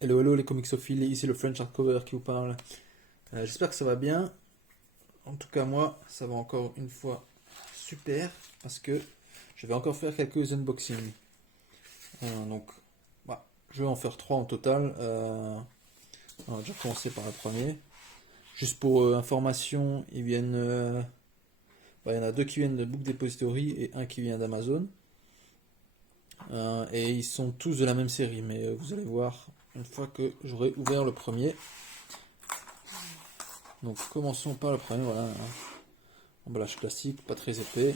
Hello, hello les comicsophiles, ici le French Hardcover qui vous parle. J'espère que ça va bien. En tout cas, moi, ça va encore une fois super parce que je vais encore faire quelques unboxings. Donc, bah, je vais en faire trois en total. On va déjà commencer par le premier. Juste pour information, il y en a deux qui viennent de Book Depository et un qui vient d'Amazon. Et ils sont tous de la même série, mais vous allez voir une fois que j'aurai ouvert le premier. Donc commençons par le premier, voilà, emballage classique, pas très épais,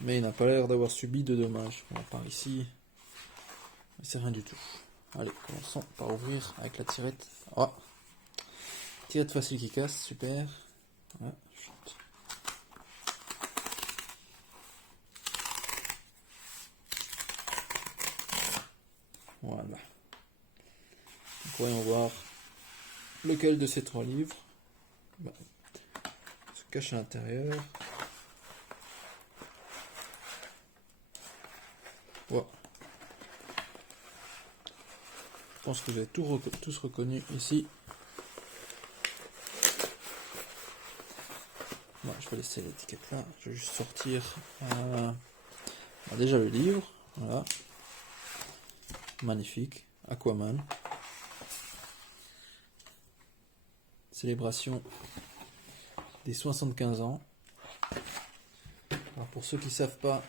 mais il n'a pas l'air d'avoir subi de dommages. Bon, par ici, c'est rien du tout. Allez, commençons par ouvrir avec la tirette. Ah, tirette facile qui casse, super. Voilà, voilà. Donc voyons voir lequel de ces trois livres se cache à l'intérieur. Voilà. Je pense que vous avez tous reconnu ici. Bon, je vais laisser l'étiquette là. Je vais juste sortir déjà le livre. Voilà. Magnifique. Aquaman. Célébration des 75 ans. Alors pour ceux qui ne savent pas,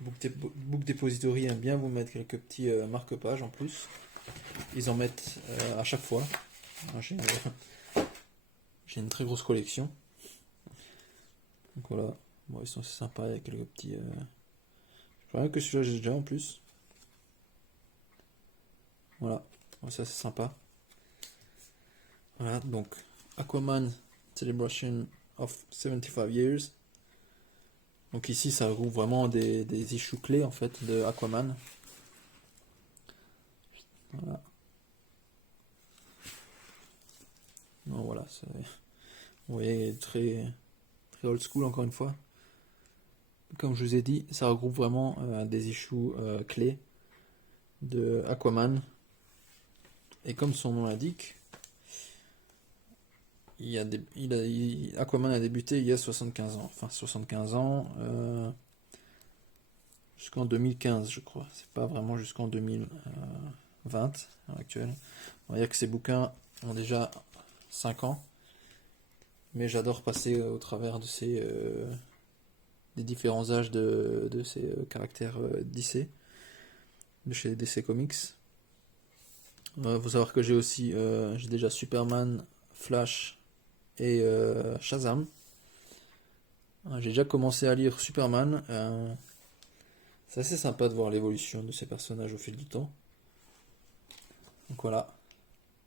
Book Depository aime bien vous mettre quelques petits marque-pages en plus. Ils en mettent à chaque fois. J'ai une très grosse collection. Donc voilà, bon, ils sont assez sympas, il y a quelques petits... Je crois que celui-là j'ai déjà en plus. Voilà, bon, ça c'est sympa. Voilà, donc Aquaman Celebration of 75 Years. Donc ici ça regroupe vraiment des issues clés en fait de Aquaman. Voilà. Non, voilà, vous voyez, très old school encore une fois. Comme je vous ai dit, ça regroupe vraiment des issues clés de Aquaman. Et comme son nom l'indique, Aquaman a débuté il y a 75 ans. Enfin, 75 ans, jusqu'en 2015, je crois. C'est pas vraiment jusqu'en 2020, à l'heure actuelle. On va dire que ces bouquins ont déjà 5 ans. Mais j'adore passer au travers de des différents âges de ces caractères DC, de chez DC Comics. Faut savoir que j'ai déjà Superman, Flash et Shazam. J'ai déjà commencé à lire Superman. C'est assez sympa de voir l'évolution de ces personnages au fil du temps. Donc voilà,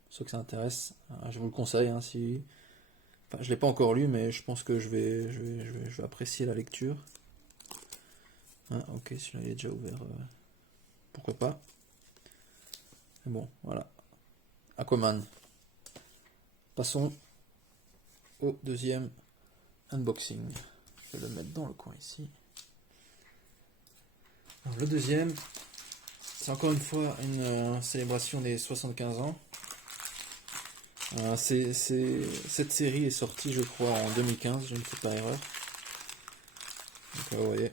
pour ceux que ça intéresse, je vous le conseille. Enfin, je ne l'ai pas encore lu, mais je pense que je vais apprécier la lecture. Ok, celui-là il est déjà ouvert. Pourquoi pas. Mais bon, voilà. Aquaman. Passons au deuxième unboxing. Je vais le mettre dans le coin ici. Alors, le deuxième, c'est encore une fois une célébration des 75 ans. Cette série est sortie, je crois, en 2015, je ne fais pas erreur. Donc vous voyez,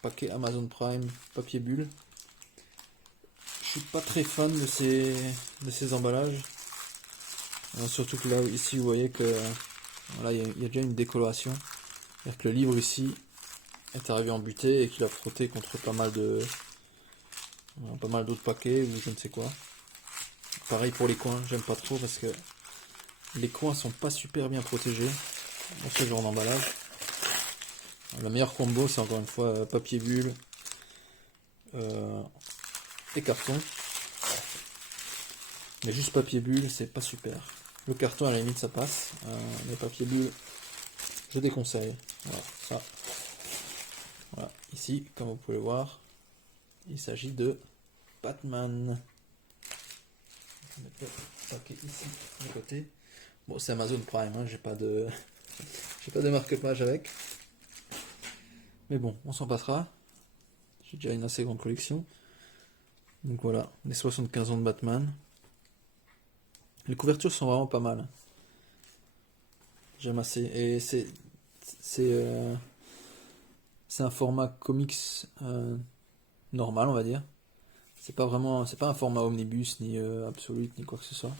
paquet Amazon Prime, papier bulle. Je suis pas très fan de ces emballages. Surtout que là, ici, vous voyez que voilà, il y a déjà une décoloration. C'est-à-dire que le livre ici est arrivé en butée et qu'il a frotté contre pas mal d'autres paquets ou je ne sais quoi. Pareil pour les coins, j'aime pas trop parce que les coins sont pas super bien protégés dans ce genre d'emballage. Le meilleur combo, c'est encore une fois papier bulle et carton. Mais juste papier bulle, c'est pas super. Le carton, à la limite, ça passe. Mais papier bulle, je déconseille. Voilà, ça. Voilà, ici, comme vous pouvez le voir, il s'agit de Batman. Je vais mettre le paquet ici, de côté. Bon, c'est Amazon Prime, hein, j'ai pas de marque-page avec. Mais bon, on s'en passera. J'ai déjà une assez grande collection. Donc voilà, les 75 ans de Batman. Les couvertures sont vraiment pas mal. J'aime assez. Et c'est un format comics normal, on va dire. C'est pas un format omnibus ni absolute ni quoi que ce soit.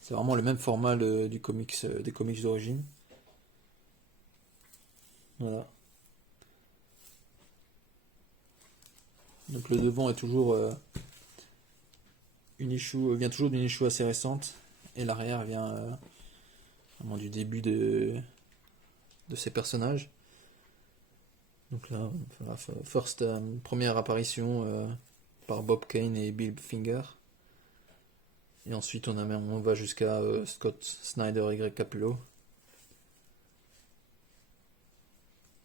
C'est vraiment le même format du comics, des comics d'origine. Voilà. Donc le devant est toujours vient toujours d'une issue assez récente et l'arrière vient vraiment du début de ces personnages. Donc là, première apparition par Bob Kane et Bill Finger. Et ensuite on va jusqu'à Scott Snyder et Greg Capullo.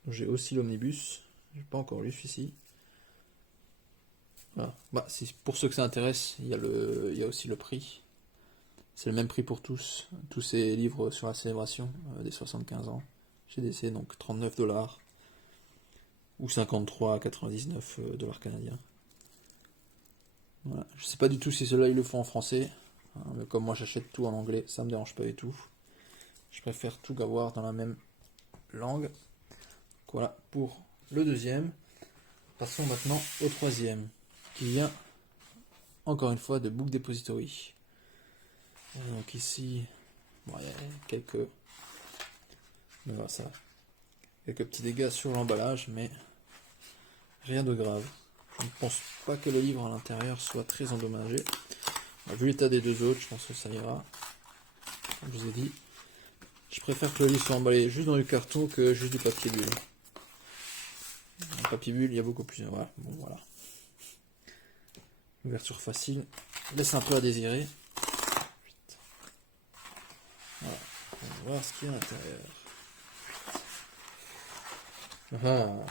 J'ai aussi l'omnibus, j'ai pas encore lu celui-ci. Voilà. Bah, pour ceux que ça intéresse, il y a aussi le prix. C'est le même prix pour tous ces livres sur la célébration des 75 ans chez DC, donc $39 ou 53,99 $ canadiens. Voilà. Je sais pas du tout si ceux-là ils le font en français, hein, mais comme moi j'achète tout en anglais, ça me dérange pas du tout. Je préfère tout avoir dans la même langue. Donc voilà pour le deuxième. Passons maintenant au troisième, qui vient encore une fois de Book Depository. Donc ici, bon, il y a quelques petits dégâts sur l'emballage, mais rien de grave. Je ne pense pas que le livre à l'intérieur soit très endommagé. Vu l'état des deux autres, je pense que ça ira. Comme je vous ai dit, je préfère que le livre soit emballé juste dans du carton que juste du papier bulle. Le papier bulle, il y a beaucoup plus. Voilà. Bon, voilà. Ouverture facile, laisse un peu à désirer. Voilà. On va voir ce qu'il y a à l'intérieur. Ah.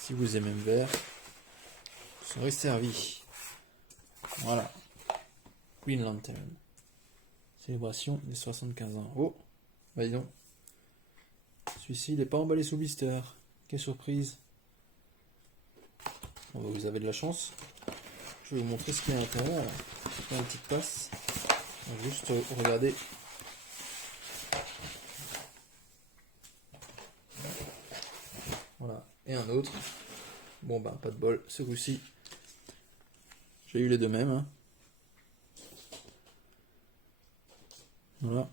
Si vous aimez le vert, vous serez servi. Voilà. Green Lantern. Célébration des 75 ans. Oh, bah dis donc. Celui-ci, il n'est pas emballé sous blister. Quelle surprise. Bon, bah, vous avez de la chance. Je vais vous montrer ce qu'il y a à l'intérieur. Une petite passe. On va juste regarder. Voilà. Et un autre. Bon, bah, pas de bol. Ce coup-ci, j'ai eu les deux mêmes. Hein. Voilà.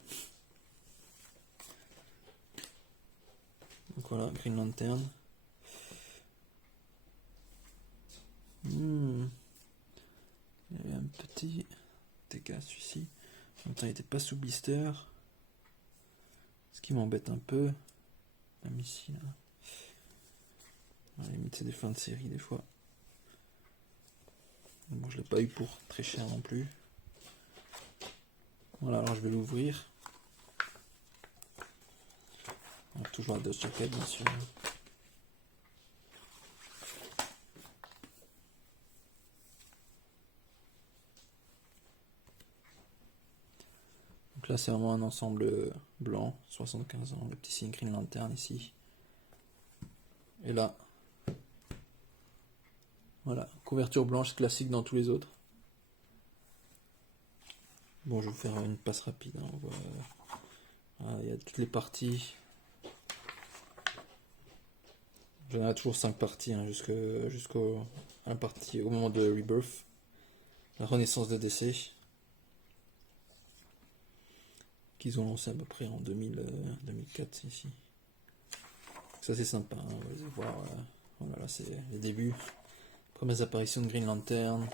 Donc voilà, Green Lantern. Il y avait un petit dégât celui-ci. En même temps, il n'était pas sous blister. Ce qui m'embête un peu. Même ici, là. À la limite, c'est des fins de série des fois. Bon, je l'ai pas eu pour très cher non plus. Voilà, alors je vais l'ouvrir. Toujours la Dust Jacket, bien sûr. Donc là, c'est vraiment un ensemble blanc, 75 ans, le petit signe Green Lantern ici. Et là, voilà, couverture blanche classique dans tous les autres. Bon, je vais vous faire une passe rapide. Hein. On voit, il y a toutes les parties. J'en ai toujours 5 parties, hein, jusqu'au au moment de Rebirth, la renaissance de DC, qu'ils ont lancé à peu près en 2004 ici. Ça c'est sympa, hein, vous allez voir. Voilà, là c'est les débuts, premières apparitions de Green Lantern.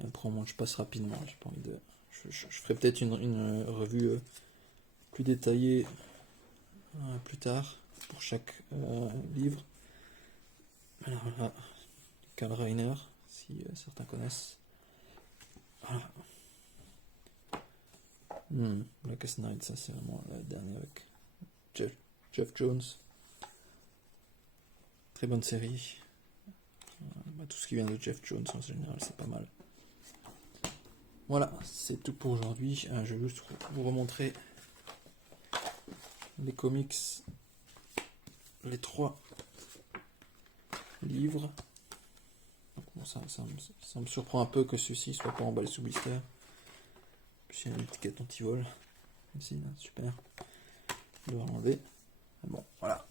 Et après je passe rapidement, j'ai pas envie de. Je ferai peut-être une revue plus détaillée plus tard pour chaque livre. Alors là, Kyle Rayner, si certains connaissent. Voilà. Blackest Night, ça c'est vraiment la dernière avec Jeff Jones. Très bonne série. Tout ce qui vient de Jeff Jones en général, c'est pas mal. Voilà, c'est tout pour aujourd'hui. Je vais juste vous remontrer les comics, les 3 livre. Donc, bon, ça me surprend un peu que ceci soit pas emballé sous blister. Puis il y a une étiquette anti-vol. Ici, là, super. Le enlever. Bon, voilà.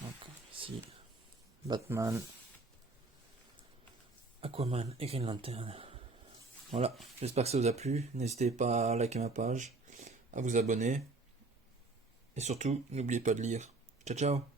Donc, ici, Batman, Aquaman et Green Lantern. Voilà, j'espère que ça vous a plu. N'hésitez pas à liker ma page, à vous abonner. Et surtout, n'oubliez pas de lire. Ciao, ciao!